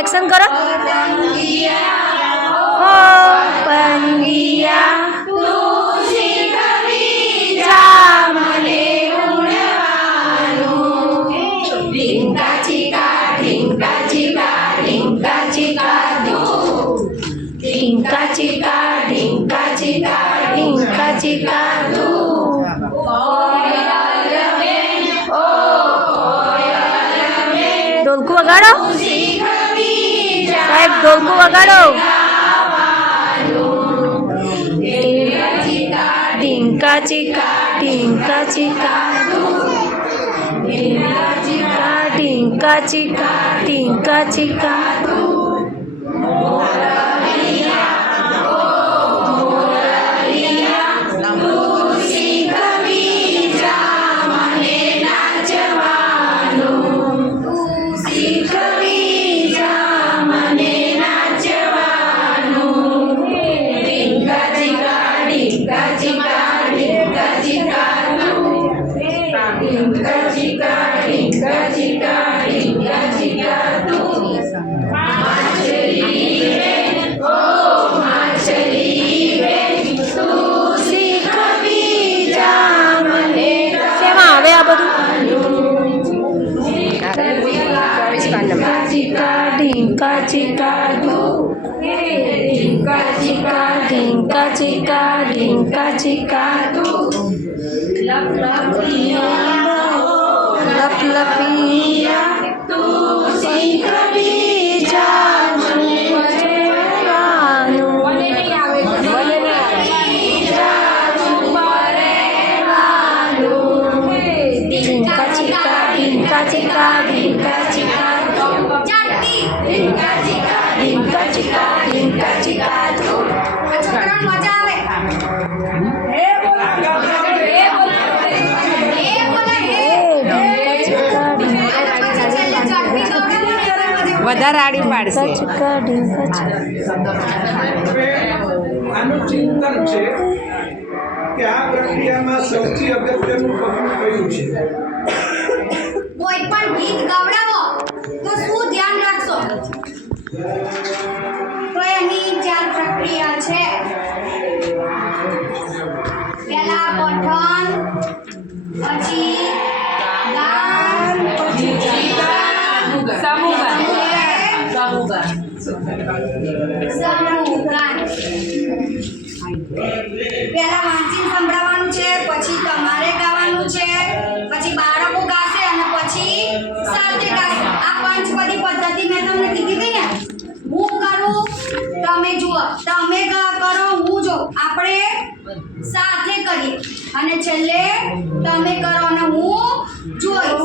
Action करो। ओ पंगिया ढिंका चिका ढिंका चिका ढिंका चिका धू ढोलकू वगाड़ो साहेब, ढोलकू वगाड़ो। ढिंका चिका ढिंका चिका ढिंका चिका ढिंका चिका ढिंका चिका ढिंका चिका ढिंका चिका ढिंका चिका ढिंका चिका लप लपिया तू सीख भी जा ढिंका चिका ढिंका चिका ढिंका चिका ढिंका चिका ढिंका चिका ढिंका चिका मजा आवे। વધારે આડી પાડશે આનું ચિંતન છે કે આ પ્રક્રિયામાં સૌથી અગત્યનું પગલું કયું છે? કોઈ પણ ગીત ગવડાવો તો શું ધ્યાન રાખશો? તો એની 4 પ્રક્રિયા છે. પહેલા પઠન, પછી ગાન, પછી સમૂહગાન. પહેલા વાંચીને સંભળાવવાનું છે, પછી તમારે ગાવાનું છે, પછી બાળકો ગાશે અને પછી સાથે ગાશે. આ પંચપદી પદ્ધતિ મેં તમને કીધી હતી ને, હું કરું તમે જુઓ, તમે કરો હું જો, આપણે સાથે કરીએ અને છેલ્લે તમે કરો અને હું જોઈશ.